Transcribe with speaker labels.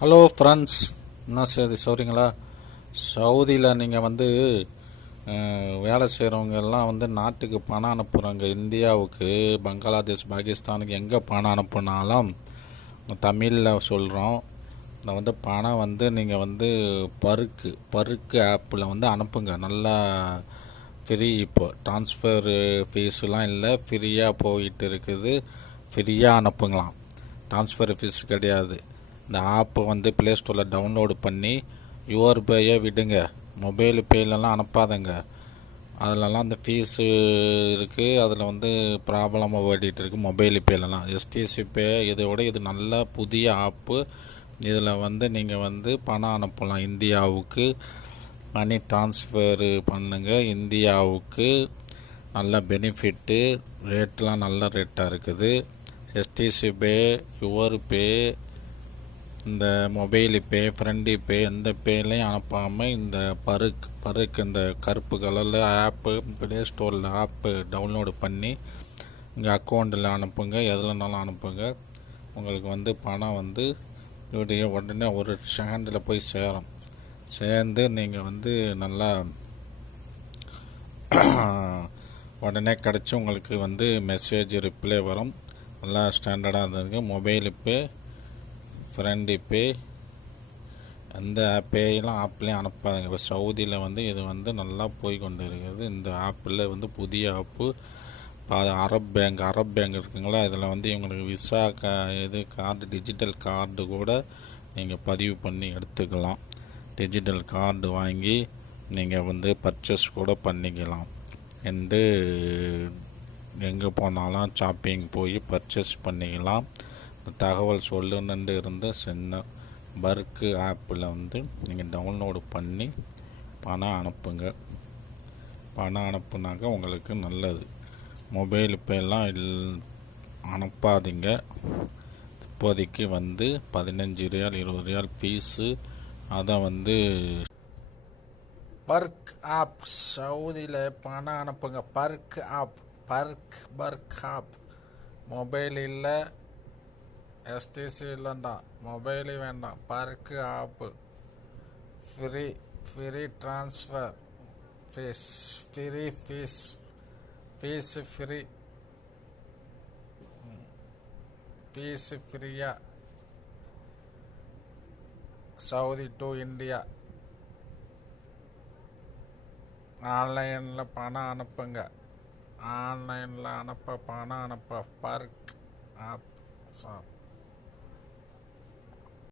Speaker 1: Hello friends என்ன சரி சொல்கிறீங்களா சவுதியில் நீங்கள் வந்து வேலை செய்கிறவங்க எல்லாம் வந்து நாட்டுக்கு பணம் அனுப்புகிறாங்க இந்தியாவுக்கு பங்களாதேஷ் பாகிஸ்தானுக்கு எங்கே பணம் அனுப்புனாலும் தமிழில் சொல்கிறோம் இந்த வந்து பணம் வந்து நீங்கள் வந்து பருக்கு பருக்கு ஆப்பில் வந்து அனுப்புங்க. நல்லா ஃப்ரீ இப்போ. ட்ரான்ஸ்ஃபர் ஃபீஸ்லாம் இல்லை. ஃப்ரீயாக போயிட்டு இருக்குது. ஃப்ரீயாக அனுப்புங்களாம். ட்ரான்ஸ்ஃபர் ஃபீஸ் கிடையாது. இந்த ஆப்பை வந்து ப்ளே ஸ்டோரில் டவுன்லோடு பண்ணி யுவர் பேயை விடுங்க. மொபைல் பேலெலாம் அனுப்பாதங்க. அதிலலாம் அந்த ஃபீஸு இருக்குது அதில் வந்து ப்ராப்ளமாக ஓடிட்டு இருக்குது மொபைல் பேலெலாம் எஸ்டிசி பே இதோட இது நல்ல புதிய ஆப்பு. இதில் வந்து நீங்கள் வந்து பணம் அனுப்பலாம் இந்தியாவுக்கு. மணி ட்ரான்ஸ்ஃபரு பண்ணுங்கள் இந்தியாவுக்கு நல்ல பெனிஃபிட்டு ரேட்லாம் நல்ல ரேட்டாக இருக்குது. எஸ்டிசி பே யுவர் பே இந்த மொபைல் பே ஃப்ரெண்ட் பே எந்த பேலையும் அனுப்பாமல் இந்த பருக் பருக் இந்த கருப்பு கலரில் ஆப்பு ப்ளே ஸ்டோரில் ஆப்பு டவுன்லோடு பண்ணி இங்கே அக்கௌண்ட்டில் அனுப்புங்க எதுலனாலும் அனுப்புங்க. உங்களுக்கு வந்து பணம் வந்து இப்படியே உடனே ஒரு ஸ்டாண்டில் போய் சேரும். சேர்ந்து நீங்கள் வந்து நல்லா உடனே கிடச்சி உங்களுக்கு வந்து மெசேஜ் ரிப்ளை வரும். நல்லா ஸ்டாண்டர்டாக இருந்திருக்கு. மொபைல் இப்போ ஃப்ரெண்டு பே அந்த பேயெல்லாம் ஆப்லேயும் அனுப்பாதுங்க. இப்போ சவுதியில் வந்து இது வந்து நல்லா போய் கொண்டு இருக்கிறது இந்த ஆப்பில் வந்து புதிய app Arab bank Arab bank இருக்குங்களா? இதில் வந்து இவங்களுக்கு விசா கா இது கார்டு டிஜிட்டல் கார்டு கூட நீங்கள் பதிவு பண்ணி எடுத்துக்கலாம். டிஜிட்டல் கார்டு வாங்கி நீங்கள் வந்து பர்ச்சேஸ் கூட பண்ணிக்கலாம். என்று எங்கே போனாலும் ஷாப்பிங் போய் பர்ச்சேஸ் பண்ணிக்கலாம். தகவல் சொல்லுன்னு இருந்த சின்ன பர்க்கு ஆப்பில் வந்து நீங்கள் டவுன்லோடு பண்ணி பணம் அனுப்புங்க. பணம் அனுப்புனாக்க உங்களுக்கு நல்லது. மொபைல் இப்போல்லாம் இல் அனுப்பாதீங்க. இப்போதைக்கு வந்து பதினஞ்சு ரியால் இருபது ரியால் ஃபீஸு அதை வந்து பர்க் ஆப் சவுதியில் பணம் அனுப்புங்க. Barq app Barq Barq app mobile இல்லை. எஸ்டிசி இல்லைண்டா. மொபைலு வேண்டாம். Barq app free free transfer fees free fees fees free fees ஃப்ரீயா சவுதி டு இந்தியா ஆன்லைனில் பணம் அனுப்புங்க. ஆன்லைனில் அனுப்ப பணம் அனுப்ப. பர்க் ஆப் சாப்